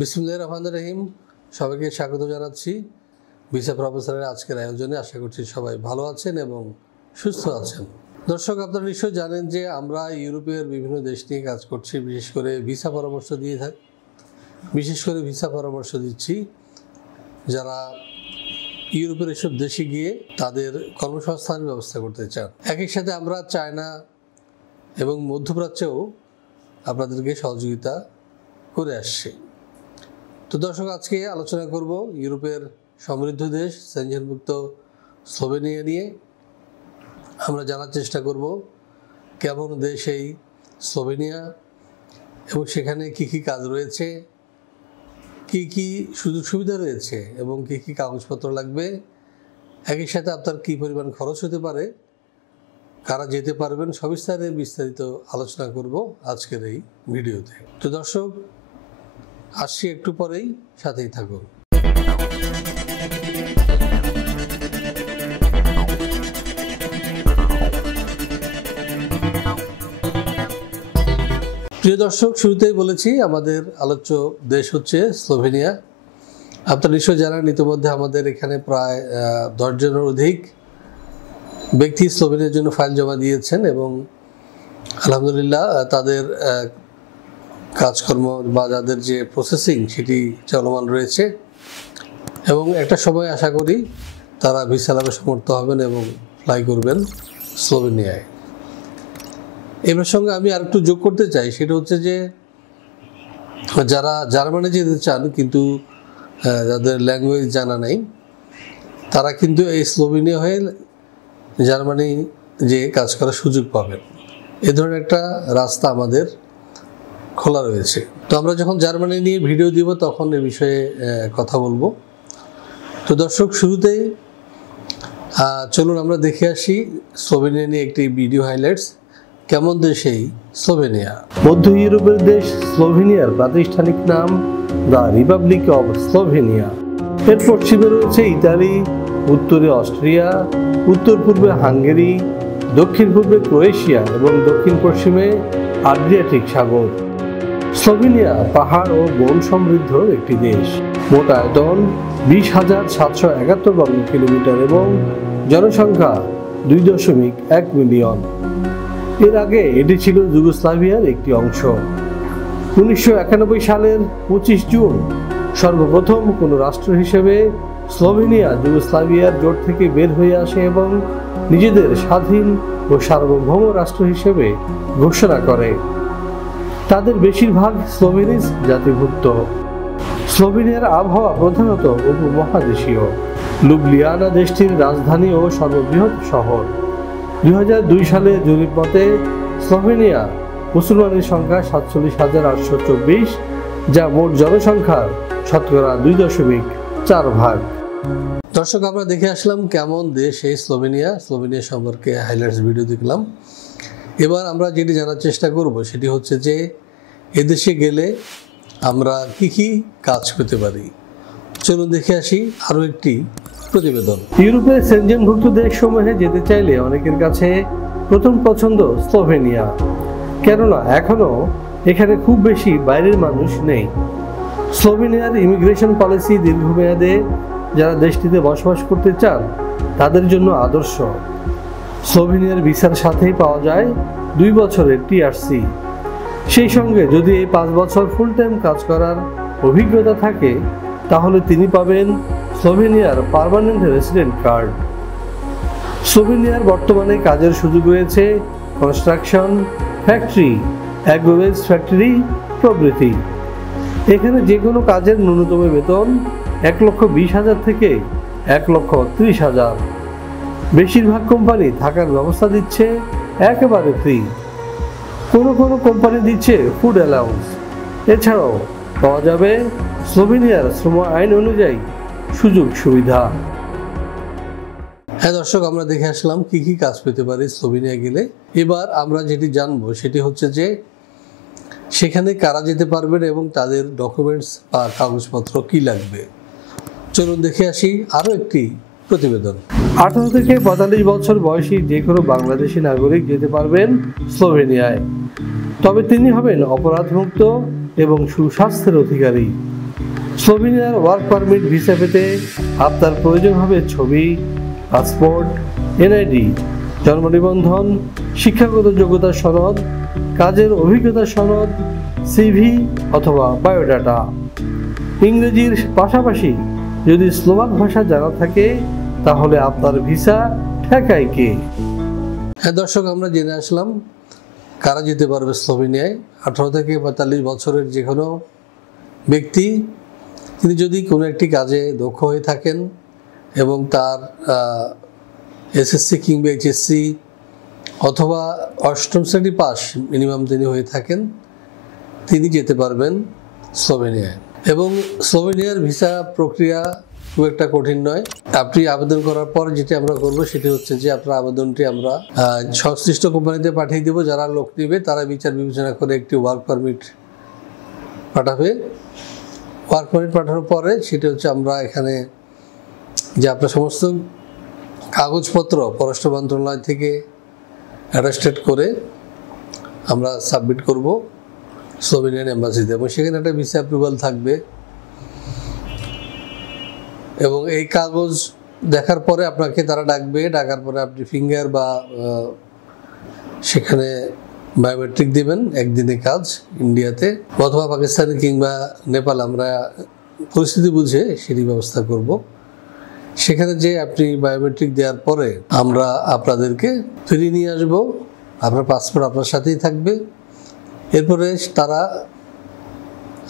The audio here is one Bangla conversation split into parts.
বিসমিল্লাহির রহমানির রহিম। সবাইকে স্বাগত জানাচ্ছি ভিসা প্রফেসরের আজকের আয়োজনে। আশা করছি সবাই ভালো আছেন এবং সুস্থ আছেন। দর্শক, আপনারা নিশ্চয়ই জানেন যে আমরা ইউরোপের বিভিন্ন দেশ নিয়ে কাজ করছি, বিশেষ করে ভিসা পরামর্শ দিচ্ছি যারা ইউরোপের এসব দেশে গিয়ে তাদের কর্মসংস্থানের ব্যবস্থা করতে চান। একই সাথে আমরা চায়না এবং মধ্যপ্রাচ্যেও আপনাদেরকে সহযোগিতা করে আসছি। তো দর্শক, আজকে আলোচনা করব ইউরোপের সমৃদ্ধ দেশ সেনজেনভুক্ত স্লোভেনিয়া নিয়ে। আমরা জানার চেষ্টা করব কেমন দেশ এই স্লোভেনিয়া এবং সেখানে কি কি কাজ রয়েছে, কি কি সুযোগ সুবিধা রয়েছে এবং কি কি কাগজপত্র লাগবে, একই সাথে আপনার কি পরিমাণ খরচ হতে পারে, কারা যেতে পারবেন, সবিস্তারে বিস্তারিত আলোচনা করব আজকের এই ভিডিওতে। তো দর্শক, আসছি একটু পরেই, সাথেই থাকুন। প্রিয় দর্শক, শুরুতেই বলেছি আমাদের আলোচ্য দেশ হচ্ছে স্লোভেনিয়া। আপনারা নিশ্চয় জানেন ইতিমধ্যে আমাদের এখানে প্রায় 10 জনের অধিক ব্যক্তি স্লোভেনিয়ার জন্য ফাইল জমা দিয়েছেন এবং আলহামদুলিল্লাহ তাদের কাজকর্ম বা যাদের যে প্রসেসিং সেটি চলমান রয়েছে এবং একটা সময় আশা করি তারা ভিসা লাভে সমর্থ হবেন এবং ফ্লাই করবেন স্লোভেনিয়ায়। এই প্রসঙ্গে আমি আর একটু যোগ করতে চাই, সেটা হচ্ছে যে যারা জার্মানি যেতে চান কিন্তু যাদের ল্যাঙ্গুয়েজ জানা নেই, তারা কিন্তু এই স্লোভেনিয়া হয়ে জার্মানি যে কাজ করার সুযোগ পাবেন। এ ধরনের একটা রাস্তা আমাদের খোলা রয়েছে। তো আমরা যখন জার্মানি নিয়ে ভিডিও দিব তখন এ বিষয়ে কথা বলবো। তো দর্শক, শুরুতেই চলুন আমরা দেখে আসি স্লোভেনিয়া নিয়ে একটি ভিডিও হাইলাইটস। কেমন দেশ এই স্লোভেনিয়া? মধ্য ইউরোপের দেশ স্লোভেনিয়ার প্রাতিষ্ঠানিক নাম দ্য রিপাবলিক অব স্লোভেনিয়া। এর পশ্চিমে রয়েছে ইতালি, উত্তরে অস্ট্রিয়া, উত্তর পূর্বে হাঙ্গেরি, দক্ষিণ পূর্বে ক্রোয়েশিয়া এবং দক্ষিণ পশ্চিমে আড্রিয়াটিক সাগর। স্লোভেনিয়া পাহাড় ও বন সমৃদ্ধ একটি দেশ। মোট আয়তন 20,771 বর্গ কিলোমিটার এবং জনসংখ্যা 2.1 মিলিয়ন। এর আগে এটি ছিল যুগোস্লাভিয়ার একটি অংশ। 1991 সালের 25 জুন সর্বপ্রথম কোনো রাষ্ট্র হিসেবে স্লোভেনিয়া যুগোস্লাভিয়ার জোট থেকে বের হয়ে আসে এবং নিজেদের স্বাধীন ও সার্বভৌম রাষ্ট্র হিসেবে ঘোষণা করে। তাদের বেশিরভাগ স্লোভেনিজ জাতিভুক্ত। স্লোভেনিয়ার আবহাওয়া প্রধানত উপমহাদেশীয়। লুবলিয়ানা দেশটির রাজধানী ও সর্ববৃহৎ শহর। 2002 সালে জরিপ মতে স্লোভেনিয়া মুসলমানের সংখ্যা 47,824, যা মোট জনসংখ্যার শতকরা 2.4 ভাগ। দর্শক, আমরা দেখে আসলাম কেমন দেশ এই স্লোভেনিয়া সম্পর্কে হাইলাইটস ভিডিও দেখলাম। এবার আমরা যেটি জানার চেষ্টা করব সেটি হচ্ছে যে এদেশে গেলে আমরা কি কি কাজ পেতে পারি। চলুন দেখে আসি আরও একটি প্রতিবেদন। ইউরোপের সেনজেনভুক্ত দেশসমূহে যেতে চাইলে অনেকের কাছে প্রথম পছন্দ স্লোভেনিয়া, কেননা এখনও এখানে খুব বেশি বাইরের মানুষ নেই। স্লোভেনিয়ার ইমিগ্রেশন পলিসি দীর্ঘমেয়াদে যারা দেশটিতে বসবাস করতে চান তাদের জন্য আদর্শ। স্লোভেনিয়ার ভিসার সাথেই পাওয়া যায় 2 বছরের টিআরসি। সেই সঙ্গে যদি এই 5 বছর ফুল টাইম কাজ করার অভিজ্ঞতা থাকে তাহলে তিনি পাবেন স্লোভেনিয়ার পার্মানেন্ট রেসিডেন্ট কার্ড। স্লোভেনিয়ার বর্তমানে কাজের সুযোগ রয়েছে কনস্ট্রাকশন, ফ্যাক্টরি, অ্যাগ্রোওয়েজ ফ্যাক্টরি প্রভৃতি। এখানে যে কোনো কাজের ন্যূনতম বেতন 1,20,000 থেকে 1,30,000। বেশিরভাগ কোম্পানি থাকার ব্যবস্থা দিচ্ছে একেবারে ফ্রি। কোনো কোম্পানি দিচ্ছে ফুড অ্যালাউন্স। এছাড়াও পাওয়া যাবে স্লোভেনিয়ার শ্রম আইন অনুযায়ী সুযোগ সুবিধা। হ্যাঁ দর্শক, আমরা দেখে আসলাম কি কি কাজ পেতে পারি স্লোভেনিয়া গেলে। এবার আমরা যেটি জানবো সেটি হচ্ছে যে সেখানে কারা যেতে পারবেন এবং তাদের ডকুমেন্টস বা কাগজপত্র কি লাগবে। চলুন দেখে আসি আরও একটি প্রতিবেদন। 18 থেকে 45 বছর বয়সী যে কোনো বাংলাদেশি নাগরিক যেতে পারবেন স্লোভেনিয়ায়, তবে তিনি হবেন অপরাধমুক্ত এবং সুস্বাস্থ্যের অধিকারী। স্লোভেনিয়ার ওয়ার্ক পারমিট ভিসা পেতে আপনার প্রয়োজন হবে ছবি, পাসপোর্ট, এনআইডি, জন্ম নিবন্ধন, শিক্ষাগত যোগ্যতা সনদ, কাজের অভিজ্ঞতা সনদ, সিভি অথবা বায়োডাটা। ইংরেজির পাশাপাশি যদি স্লোভাক ভাষা জানা থাকে তাহলে আপনার ভিসা ঠেকায় কে? হ্যাঁ দর্শক, আমরা জেনে আসলাম কারা যেতে পারবে স্লোভেনিয়ায়। 18 থেকে 45 বছরের যে কোনো ব্যক্তি, তিনি যদি কোনো একটি কাজে দক্ষ হয়ে থাকেন এবং তার এসএসসি কিংবা এইচএসসি অথবা 8ম শ্রেণী পাস মিনিমাম তিনি হয়ে থাকেন, তিনি যেতে পারবেন স্লোভেনিয়ায়। এবং স্লোভেনিয়ার ভিসা প্রক্রিয়া খুব একটা কঠিন নয়। আপনি আবেদন করার পর যেটি আমরা করব সেটি হচ্ছে যে আপনার আবেদনটি আমরা সংশ্লিষ্ট কোম্পানিতে পাঠিয়ে দেব। যারা লোক নেবে তারা বিচার বিবেচনা করে একটি ওয়ার্ক পারমিট পাঠাবে। ওয়ার্ক পারমিট পাঠানোর পরে সেটা হচ্ছে আমরা এখানে যে আপনার সমস্ত কাগজপত্র পররাষ্ট্র মন্ত্রণালয় থেকে অ্যাটাস্টেড করে আমরা সাবমিট করব স্লোভেনিয়ান এম্বাসিতে, এবং সেখানে একটা ভিসা অ্যাপ্রুভাল থাকবে। এবং এই কাগজ দেখার পরে আপনাকে তারা ডাকবে, ডাকার পরে আপনি ফিঙ্গার বা সেখানে বায়োমেট্রিক দেবেন, একদিনে কাজ ইন্ডিয়াতে অথবা পাকিস্তানে কিংবা নেপাল, আমরা পরিস্থিতি বুঝে সেটি ব্যবস্থা করব। সেখানে যে আপনি বায়োমেট্রিক দেওয়ার পরে আমরা আপনাদেরকে ফিরিয়ে নিয়ে আসব, আপনার পাসপোর্ট আপনার সাথেই থাকবে। এরপরে তারা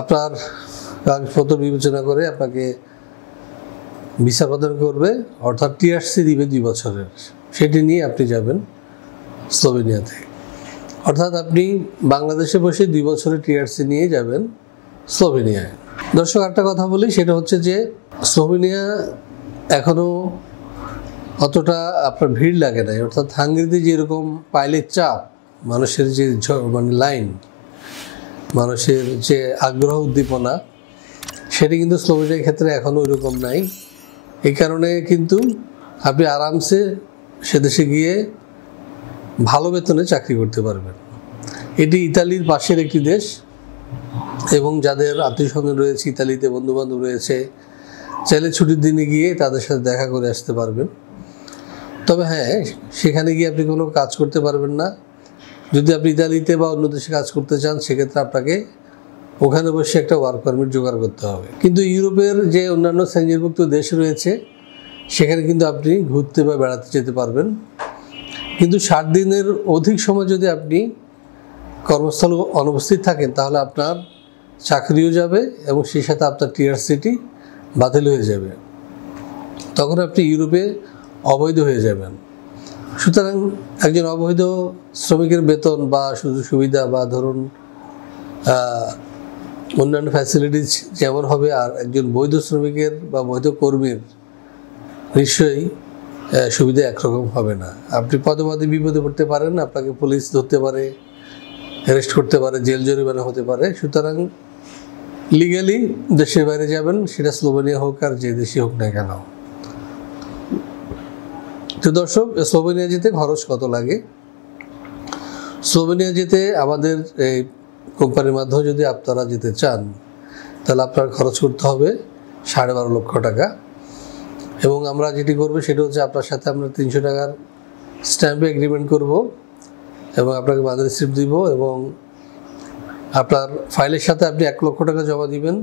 আপনার কাগজপত্র বিবেচনা করে আপনাকে ভিসা প্রদান করবে, অর্থাৎ টিআরসি দিবে 2 বছরের, সেটি নিয়ে আপনি যাবেন স্লোভেনিয়াতে। অর্থাৎ আপনি বাংলাদেশে বসে 2 বছরের টিআরসি নিয়ে যাবেন স্লোভেনিয়ায়। দর্শক, একটা কথা বলি, সেটা হচ্ছে যে স্লোভেনিয়া এখনও অতটা আপনার ভিড় লাগে নাই। অর্থাৎ হাঙ্গেরিতে যেরকম পাইলের চাপ, মানুষের যে মানে লাইন, মানুষের যে আগ্রহ উদ্দীপনা, সেটি কিন্তু স্লোভেনিয়ার ক্ষেত্রে এখনও ওইরকম নাই। এই কারণে কিন্তু আপনি আরামসে সে দেশে গিয়ে ভালো বেতনে চাকরি করতে পারবেন। এটি ইতালির পাশের একটি দেশ এবং যাদের আত্মীয় স্বজন রয়েছে ইতালিতে, বন্ধুবান্ধব রয়েছে, চাইলে ছুটির দিনে গিয়ে তাদের সাথে দেখা করে আসতে পারবেন। তবে হ্যাঁ, সেখানে গিয়ে আপনি কোনো কাজ করতে পারবেন না। যদি আপনি ইতালিতে বা অন্য দেশে কাজ করতে চান, সেক্ষেত্রে আপনাকে ওখানে বসে একটা ওয়ার্ক পারমিট জোগাড় করতে হবে। কিন্তু ইউরোপের যে অন্যান্য শ্রেণীভুক্ত দেশ রয়েছে সেখানে কিন্তু আপনি ঘুরতে বা বেড়াতে যেতে পারবেন। কিন্তু 60 দিনের অধিক সময় যদি আপনি কর্মস্থলে অনুপস্থিত থাকেন তাহলে আপনার চাকরিও যাবে এবং সেই সাথে আপনার টিআরসিটি বাতিল হয়ে যাবে। তখন আপনি ইউরোপে অবৈধ হয়ে যাবেন। সুতরাং একজন অবৈধ শ্রমিকের বেতন বা সুযোগ সুবিধা বা ধরুন অন্যান্য ফ্যাসিলিটিস যেমন হবে, আর একজন বৈধ শ্রমিকের বা বৈধ কর্মীর নিশ্চয়ই সুবিধা একরকম হবে না। আপনি পদে পদে বিপদে পড়তে পারেন, আপনাকে পুলিশ ধরতে পারে, অ্যারেস্ট করতে পারে, জেল জরিমানা হতে পারে। সুতরাং লিগ্যালি দেশের বাইরে যাবেন, সেটা স্লোভেনিয়া হোক আর যে দেশই হোক না কেন। তো দর্শক, স্লোভেনিয়া যেতে খরচ কত লাগে? স্লোভেনিয়া যেতে আমাদের এই কোম্পানির মাধ্যমে যদি আপনারা যেতে চান তাহলে আপনার খরচ করতে হবে 12.5 লক্ষ টাকা। এবং আমরা যেটি করবো সেটা হচ্ছে আপনার সাথে আমরা 300 টাকার স্ট্যাম্পে এগ্রিমেন্ট করব এবং আপনাকে বাঁধা রিসিপ্ট দিব, এবং আপনার ফাইলের সাথে আপনি 1 লক্ষ টাকা জমা দিবেন।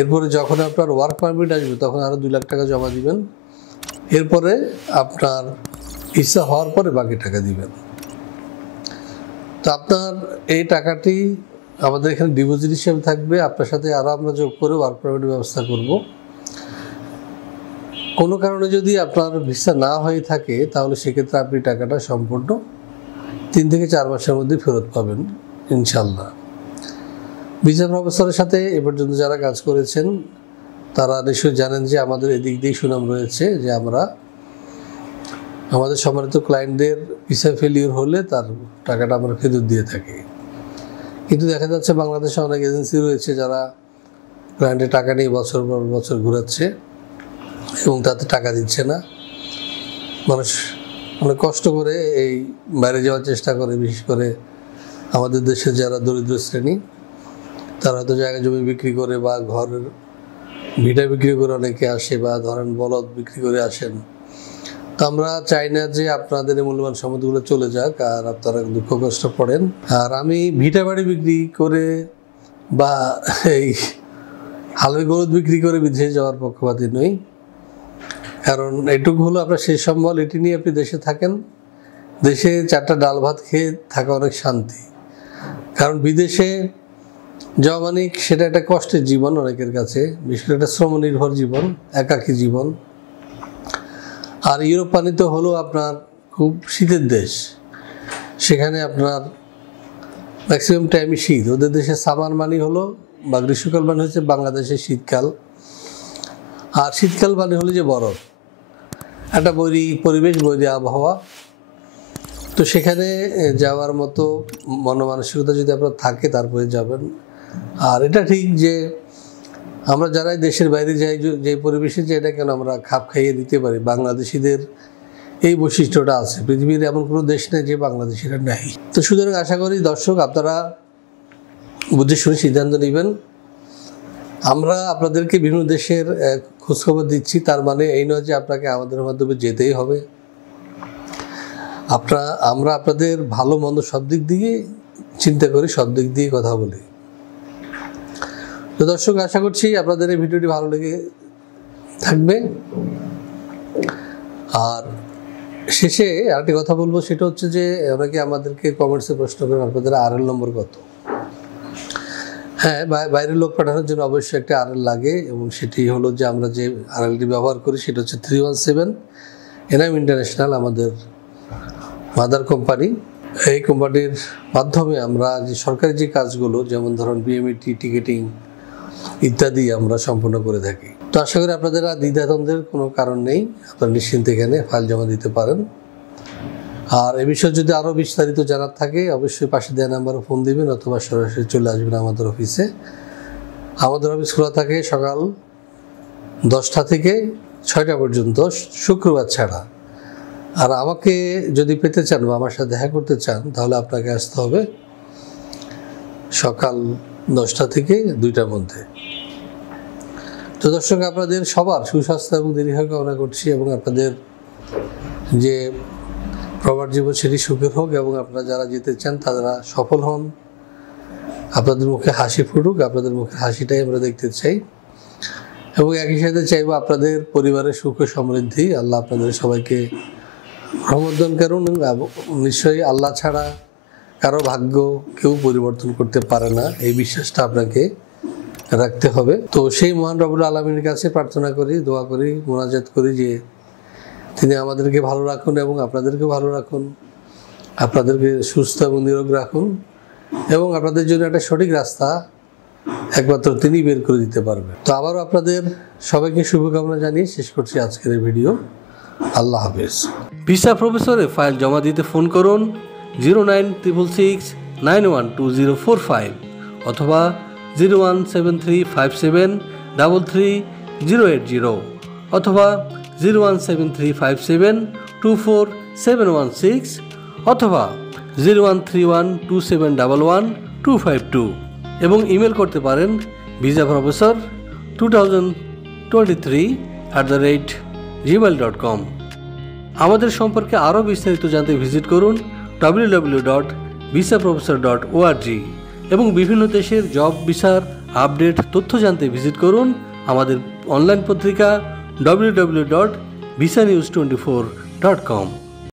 এরপরে যখন আপনার ওয়ার্ক পারমিট আসবে তখন আরও 2 লাখ টাকা জমা দিবেন। এরপরে আপনার ভিসা হওয়ার পরে বাকি টাকা দিবেন। তো আপনার এই টাকাটি আমাদের এখানে ডিপোজিট হিসেবে থাকবে, আপনার সাথে আরও আমরা যোগ করে ওয়ার্ক পারমিটের ব্যবস্থা করব। কোনো কারণে যদি আপনার ভিসা না হয়ে থাকে তাহলে সেক্ষেত্রে আপনি টাকাটা সম্পূর্ণ 3 থেকে 4 মাসের মধ্যে ফেরত পাবেন ইনশাল্লাহ। ভিসা প্রফেসরের সাথে এ পর্যন্ত যারা কাজ করেছেন তারা নিশ্চয়ই জানেন যে আমাদের এদিক দিয়ে সুনাম রয়েছে যে আমরা আমাদের সম্মানিত ক্লায়েন্টদের ভিসা ফেলিওর হলে তার টাকাটা আমরা ফেরত দিয়ে থাকি। কিন্তু দেখা যাচ্ছে বাংলাদেশে অনেক এজেন্সি রয়েছে যারা ক্লায়েন্টের টাকা নিয়ে বছর পর বছর ঘোরাচ্ছে এবং তাতে টাকা দিচ্ছে না। মানুষ অনেক কষ্ট করে এই বাইরে যাওয়ার চেষ্টা করে, বিশেষ করে আমাদের দেশে যারা দরিদ্র শ্রেণী, তারা হয়তো জায়গা জমি বিক্রি করে বা ঘরের ভিটা বিক্রি করে অনেকে আসে, বা ধরেন বলদ বিক্রি করে আসেন। তো আমরা চাই না যে আপনাদের এই মূল্যবান সম্পদগুলো চলে যাক আর আপনারা দুঃখ কষ্ট পড়েন। আর আমি ভিটা বাড়ি বিক্রি করে বা এই হালের গরুদ বিক্রি করে বিদেশে যাওয়ার পক্ষপাতী নই। কারণ এটুকু হলো আপনার শেষ সম্বল, এটি নিয়ে আপনি দেশে থাকেন, দেশে 4টা ডাল ভাত খেয়ে থাকা অনেক শান্তি। কারণ বিদেশে যাওয়া মানে সেটা একটা কষ্টের জীবন অনেকের কাছে, বিশেষ করে একটা শ্রমনির্ভর জীবন, একাকী জীবন। আর ইউরোপ পানি তো হলো আপনার খুব শীতের দেশ, সেখানে আপনার ম্যাক্সিমাম টাইমই শীত। ওদের দেশে সামার মানে হলো বা গ্রীষ্মকাল মানে হচ্ছে বাংলাদেশের শীতকাল, আর শীতকাল মানে হলো যে বরফ, একটা বৈরী পরিবেশ, বৈরী আবহাওয়া। তো সেখানে যাওয়ার মতো মনমানসিকতা যদি আপনার থাকে তারপরে যাবেন। আর এটা ঠিক যে আমরা যারাই দেশের বাইরে যাই, যে পরিবেশে যাই, এটা কেন আমরা খাপ খাইয়ে দিতে পারি। বাংলাদেশিদের এই বৈশিষ্ট্যটা আছে, পৃথিবীর এমন কোনো দেশ নেই যে বাংলাদেশিরা নেই। তো সুতরাং আশা করি দর্শক আপনারা বুঝে শুনে সিদ্ধান্ত নেবেন। আমরা আপনাদেরকে বিভিন্ন দেশের খোঁজখবর দিচ্ছি, তার মানে এই নয় যে আপনাকে আমাদের মাধ্যমে যেতেই হবে। আমরা আপনাদের ভালো মন্দ সব দিক দিয়ে চিন্তা করি, সব দিক দিয়ে কথা বলি। তো দর্শক আশা করছি আপনাদের এই ভিডিওটি ভালো লেগে থাকবে। আর শেষে আরেকটি কথা বলবো, সেটা হচ্ছে যে অনেকে আমাদেরকে কমেন্টসে প্রশ্ন করেন আপনাদের RL নম্বর কত। হ্যাঁ, বাইরের লোক পাঠানোর জন্য অবশ্যই একটা RL লাগে, এবং সেটি হলো যে আমরা যে RLটি ব্যবহার করি সেটা হচ্ছে 317 এনাম ইন্টারন্যাশনাল, আমাদের মাদার কোম্পানি। এই কোম্পানির মাধ্যমে আমরা যে সরকারি যে কাজগুলো, যেমন ধরুন BMET, টিকেটিং ইত্যাদি আমরা সম্পূর্ণ করে থাকি। তো আশা করি আপনাদের আর দ্বিধাদ্বন্দ্বের কোনো কারণ নেই, আপনারা নিশ্চিন্তে এখানে ফাইল জমা দিতে পারেন। আর এ বিষয়ে যদি আরও বিস্তারিত জানার থাকে অবশ্যই পাশে দেওয়া নাম্বারে ফোন দিবেন, অথবা সরাসরি চলে আসবেন আমাদের অফিসে। আমাদের অফিস খোলা থাকে সকাল 10টা থেকে 6টা পর্যন্ত, শুক্রবার ছাড়া। আর আমাকে যদি পেতে চান বা আমার সাথে দেখা করতে চান, তাহলে আপনাকে আসতে হবে সকাল 10টা থেকে 2টার মধ্যে। তো দর্শক আপনাদের সবার সুস্বাস্থ্য এবং দীর্ঘায়ু কামনা করছি, এবং আপনাদের যে প্রবাদ জীবন সেটি সুখের হোক, এবং আপনারা যারা যেতে চান তারা সফল হন, আপনাদের মুখে হাসি ফুটুক। আপনাদের মুখে হাসিটাই আমরা দেখতে চাই, এবং একই সাথে চাইবো আপনাদের পরিবারের সুখ ও সমৃদ্ধি। আল্লাহ আপনাদের সবাইকে প্রমোদন করুন। নিশ্চয়ই আল্লাহ ছাড়া কারো ভাগ্য কেউ পরিবর্তন করতে পারে না, এই বিশ্বাসটা আপনাকে রাখতে হবে। তো সেই মহান রব্বুল আলামিনের কাছে প্রার্থনা করি, দোয়া করি, মোনাজাত করি যে তিনি আমাদেরকে ভালো রাখুন এবং আপনাদেরকে ভালো রাখুন, আপনাদেরকে সুস্থ এবং নিরোগ রাখুন, এবং আপনাদের জন্য একটা সঠিক রাস্তা একমাত্র তিনি বের করে দিতে পারবেন। তো আবারও আপনাদের সবাইকে শুভকামনা জানিয়ে শেষ করছি আজকের এই ভিডিও। আল্লাহ হাফেজ। ভিসা প্রফেসরে ফাইল জমা দিতে ফোন করুন 09666912045 অথবা 01735733080 অথবা 01735724716 অথবা 013127111252 এবং ইমেল করতে পারেন visaprofessor2023@gmail.com। আমাদের সম্পর্কে আরও বিস্তারিত জানতে ভিজিট করুন www.visaprofessor.org এবং বিভিন্ন দেশের জব ভিসার আপডেট তথ্য জানতে ভিজিট করুন আমাদের অনলাইন পত্রিকা www.visanews24.com।